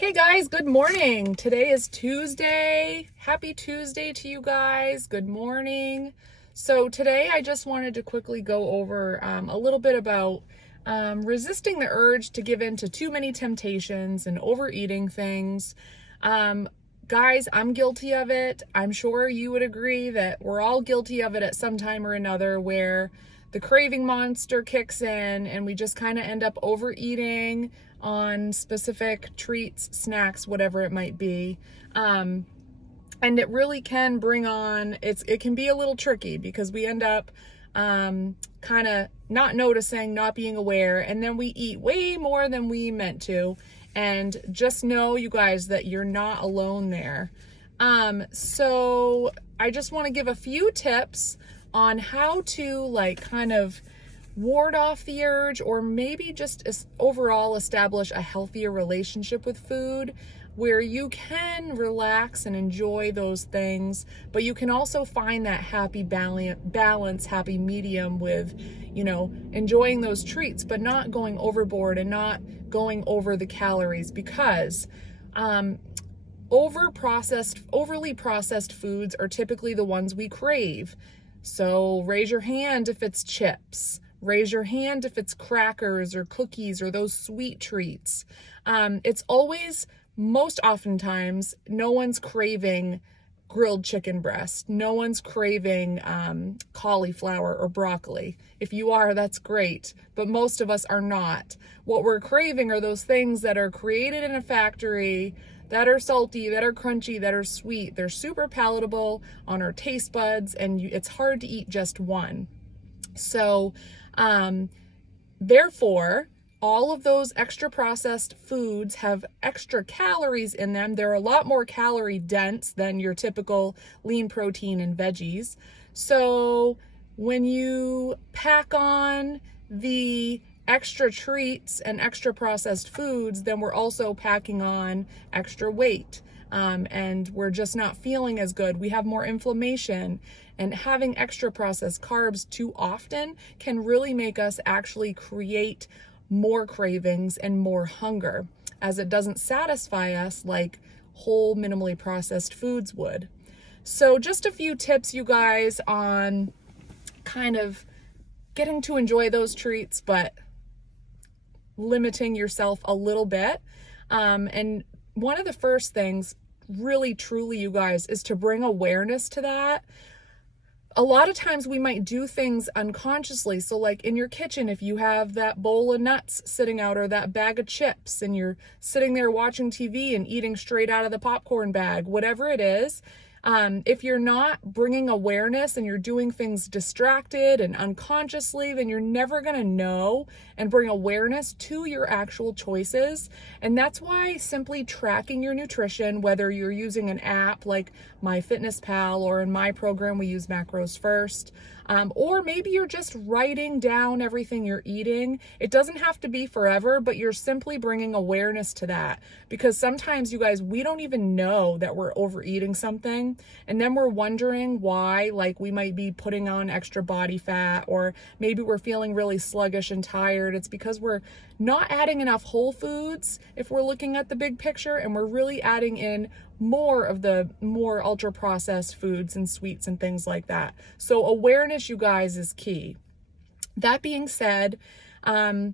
Hey guys, good morning. Today is Tuesday. Happy Tuesday to you guys. Good morning. So today I just wanted to quickly go over a little bit about resisting the urge to give in to too many temptations and overeating things. Guys, I'm guilty of it. I'm sure you would agree that we're all guilty of it at some time or another, where the craving monster kicks in and we just kind of end up overeating on specific treats, snacks, whatever it might be. And it really can bring on, it can be a little tricky because we end up kind of not noticing, not being aware, and then we eat way more than we meant to. And just know, you guys, that you're not alone there. So I just want to give a few tips on how to kind of ward off the urge, or maybe just overall establish a healthier relationship with food where you can relax and enjoy those things, but you can also find that happy balance, happy medium with, enjoying those treats, but not going overboard and not going over the calories, because overly processed foods are typically the ones we crave. So raise your hand if it's chips. Raise your hand if it's crackers or cookies or those sweet treats. It's always, most oftentimes, no one's craving grilled chicken breast. No one's craving cauliflower or broccoli. If you are, that's great, but most of us are not. What we're craving are those things that are created in a factory, that are salty, that are crunchy, that are sweet. They're super palatable on our taste buds, and it's hard to eat just one. So, therefore, all of those extra processed foods have extra calories in them. They're a lot more calorie dense than your typical lean protein and veggies. So when you pack on the extra treats and extra processed foods, then we're also packing on extra weight. And we're just not feeling as good. We have more inflammation, and having extra processed carbs too often can really make us actually create more cravings and more hunger, as it doesn't satisfy us like whole minimally processed foods would. So just a few tips, you guys, on kind of getting to enjoy those treats, but limiting yourself a little bit. And one of the first things, really, truly, you guys, is to bring awareness to that. A lot of times we might do things unconsciously. So like in your kitchen, if you have that bowl of nuts sitting out or that bag of chips and you're sitting there watching TV and eating straight out of the popcorn bag, whatever it is, if you're not bringing awareness and you're doing things distracted and unconsciously, then you're never going to know and bring awareness to your actual choices. And that's why simply tracking your nutrition, whether you're using an app like MyFitnessPal, or in my program we use Macros First, or maybe you're just writing down everything you're eating. It doesn't have to be forever, but you're simply bringing awareness to that, because sometimes, you guys, we don't even know that we're overeating something, and then we're wondering why, like we might be putting on extra body fat, or maybe we're feeling really sluggish and tired. It's because we're not adding enough whole foods if we're looking at the big picture, and we're really adding in more of the more ultra processed foods and sweets and things like that. So awareness, you guys, is key. That being said, the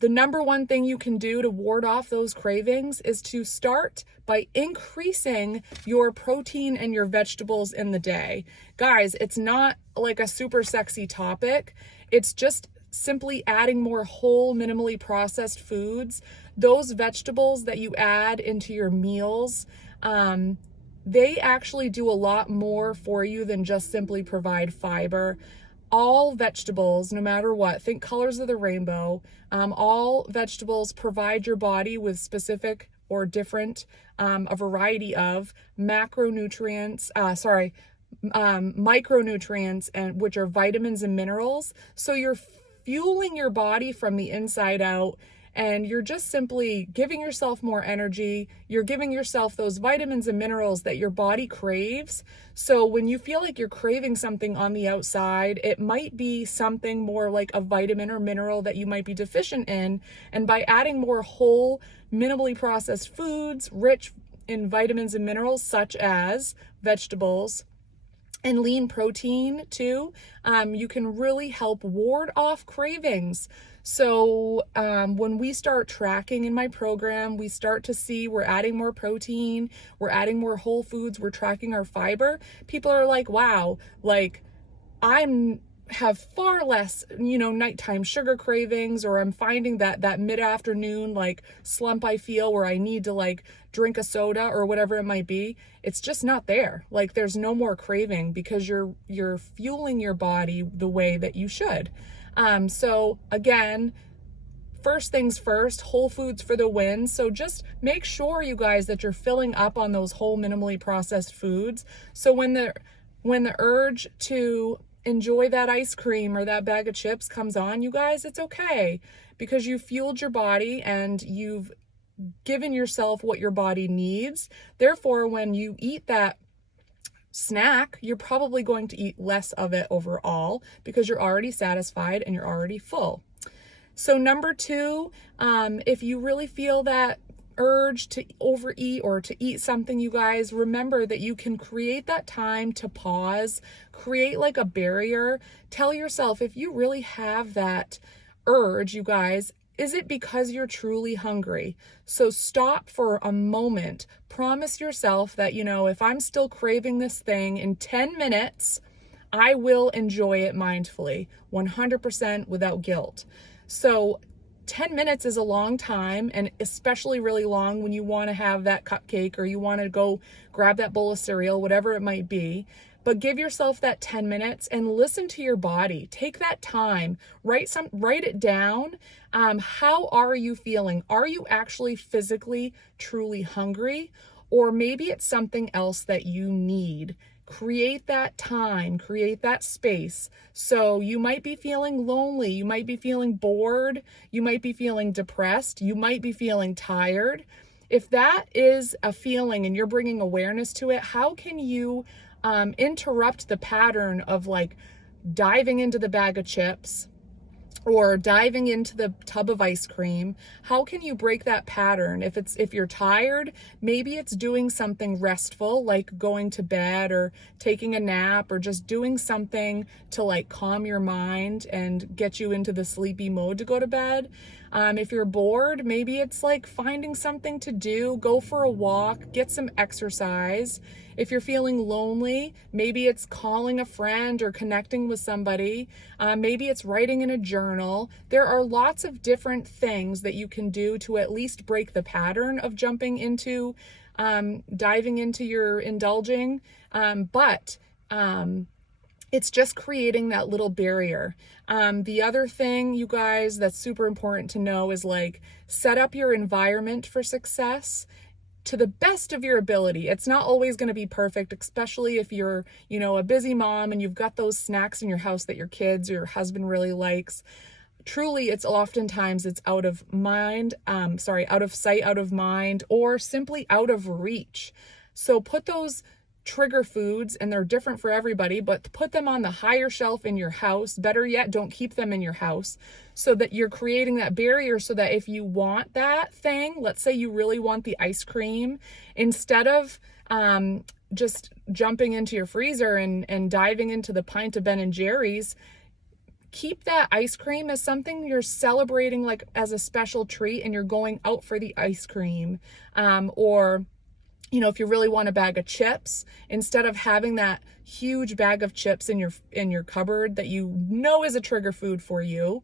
number one thing you can do to ward off those cravings is to start by increasing your protein and your vegetables in the day. Guys, it's not like a super sexy topic. It's just simply adding more whole, minimally processed foods. Those vegetables that you add into your meals, they actually do a lot more for you than just simply provide fiber. All vegetables, no matter what, think colors of the rainbow, all vegetables provide your body with specific or different, a variety of micronutrients, and which are vitamins and minerals. So you're fueling your body from the inside out, and you're just simply giving yourself more energy. You're giving yourself those vitamins and minerals that your body craves. So when you feel like you're craving something on the outside, it might be something more like a vitamin or mineral that you might be deficient in. And by adding more whole, minimally processed foods rich in vitamins and minerals such as vegetables and lean protein too, you can really help ward off cravings. So when we start tracking in my program, we start to see we're adding more protein, we're adding more whole foods, we're tracking our fiber. People are like, wow, like I'm have far less, nighttime sugar cravings, or I'm finding that mid-afternoon like slump I feel where I need to like drink a soda or whatever it might be. It's just not there. Like there's no more craving because you're fueling your body the way that you should. So again, first things first, whole foods for the win. So just make sure, you guys, that you're filling up on those whole minimally processed foods. So when the urge to enjoy that ice cream or that bag of chips comes on, you guys, it's okay because you fueled your body and you've given yourself what your body needs. Therefore, when you eat that snack, you're probably going to eat less of it overall because you're already satisfied and you're already full. So number two, if you really feel that urge to overeat or to eat something, you guys, remember that you can create that time to pause, create like a barrier. Tell yourself, if you really have that urge, you guys, is it because you're truly hungry? So stop for a moment. Promise yourself that, if I'm still craving this thing in 10 minutes, I will enjoy it mindfully, 100% without guilt. So 10 minutes is a long time, and especially really long when you want to have that cupcake or you want to go grab that bowl of cereal, whatever it might be. But give yourself that 10 minutes and listen to your body. Take that time, write it down. How are you feeling? Are you actually physically, truly hungry? Or maybe it's something else that you need. Create that time, create that space. So you might be feeling lonely, you might be feeling bored, you might be feeling depressed, you might be feeling tired. If that is a feeling and you're bringing awareness to it, how can you interrupt the pattern of like diving into the bag of chips or diving into the tub of ice cream? How can you break that pattern? If you're tired, maybe it's doing something restful, like going to bed or taking a nap or just doing something to like calm your mind and get you into the sleepy mode to go to bed. If you're bored, maybe it's like finding something to do, go for a walk, get some exercise. If you're feeling lonely, maybe it's calling a friend or connecting with somebody. Maybe it's writing in a journal. There are lots of different things that you can do to at least break the pattern of jumping into, diving into your indulging. But it's just creating that little barrier. The other thing, you guys, that's super important to know is like set up your environment for success to the best of your ability. It's not always going to be perfect, especially if you're, a busy mom and you've got those snacks in your house that your kids or your husband really likes. Truly, it's oftentimes it's out of sight, out of mind, or simply out of reach. So put those trigger foods, and they're different for everybody, but put them on the higher shelf in your house. Better yet, don't keep them in your house, so that you're creating that barrier so that if you want that thing, let's say you really want the ice cream, instead of just jumping into your freezer and diving into the pint of Ben and Jerry's, keep that ice cream as something you're celebrating, like as a special treat, and you're going out for the ice cream. Or if you really want a bag of chips, instead of having that huge bag of chips in your cupboard that is a trigger food for you,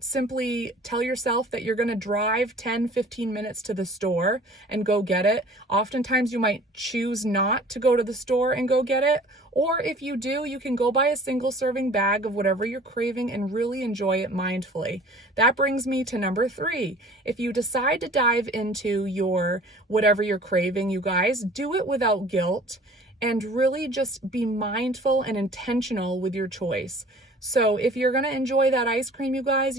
simply tell yourself that you're going to drive 10-15 minutes to the store and go get it. Oftentimes you might choose not to go to the store and go get it, or if you do, you can go buy a single serving bag of whatever you're craving and really enjoy it mindfully. That brings me to number 3. If you decide to dive into your whatever you're craving, you guys, do it without guilt and really just be mindful and intentional with your choice. So if you're going to enjoy that ice cream, you guys,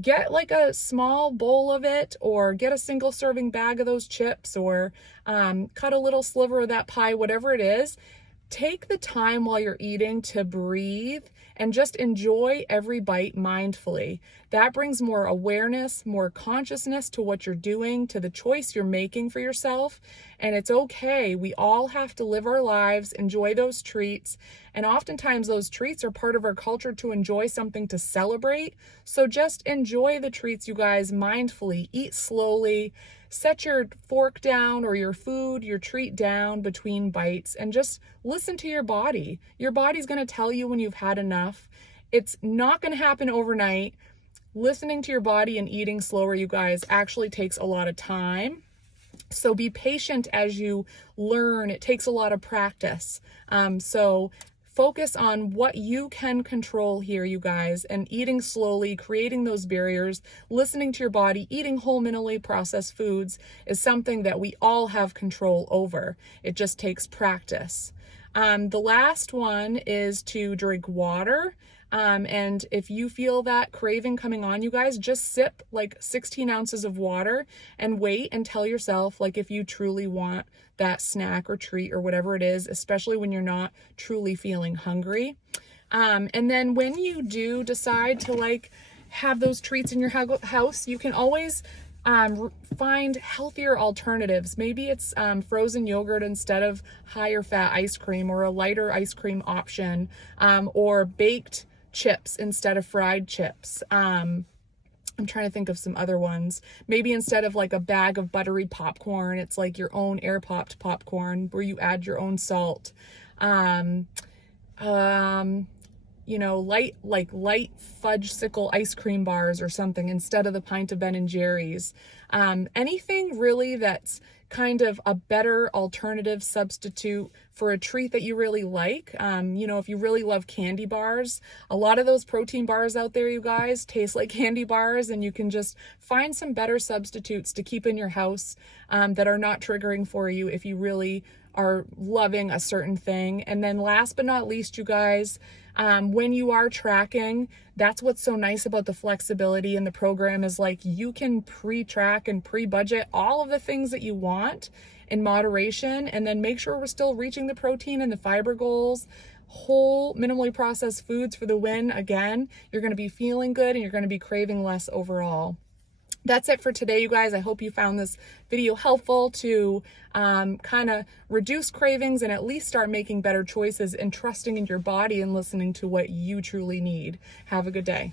get like a small bowl of it, or get a single serving bag of those chips, or cut a little sliver of that pie, whatever it is. Take the time while you're eating to breathe and just enjoy every bite mindfully. That brings more awareness, more consciousness to what you're doing, to the choice you're making for yourself. And it's okay. We all have to live our lives, enjoy those treats. And oftentimes those treats are part of our culture to enjoy, something to celebrate. So just enjoy the treats, you guys, mindfully. Eat slowly. Set your fork down, or your food, your treat down between bites, and just listen to your body. Your body's going to tell you when you've had enough. It's not going to happen overnight. Listening to your body and eating slower, you guys, actually takes a lot of time. So be patient as you learn. It takes a lot of practice. So focus on what you can control here, you guys, and eating slowly, creating those barriers, listening to your body. Eating whole minimally processed foods is something that we all have control over. It just takes practice. The last one is to drink water. And if you feel that craving coming on, you guys, just sip like 16 ounces of water and wait and tell yourself, like, if you truly want that snack or treat or whatever it is, especially when you're not truly feeling hungry. And then when you do decide to like have those treats in your house, you can always find healthier alternatives. Maybe it's frozen yogurt instead of higher fat ice cream, or a lighter ice cream option, or baked chips instead of fried chips. I'm trying to think of some other ones. Maybe instead of like a bag of buttery popcorn, it's like your own air popped popcorn where you add your own salt. Light fudgesicle ice cream bars or something instead of the pint of Ben and Jerry's. Anything really that's kind of a better alternative substitute for a treat that you really like. If you really love candy bars, a lot of those protein bars out there, you guys, taste like candy bars, and you can just find some better substitutes to keep in your house that are not triggering for you if you really are loving a certain thing. And then last but not least, you guys, when you are tracking, that's what's so nice about the flexibility in the program, is like you can pre-track and pre-budget all of the things that you want in moderation, and then make sure we're still reaching the protein and the fiber goals. Whole minimally processed foods for the win. Again, you're going to be feeling good and you're going to be craving less overall. That's it for today, you guys. I hope you found this video helpful to kind of reduce cravings and at least start making better choices and trusting in your body and listening to what you truly need. Have a good day.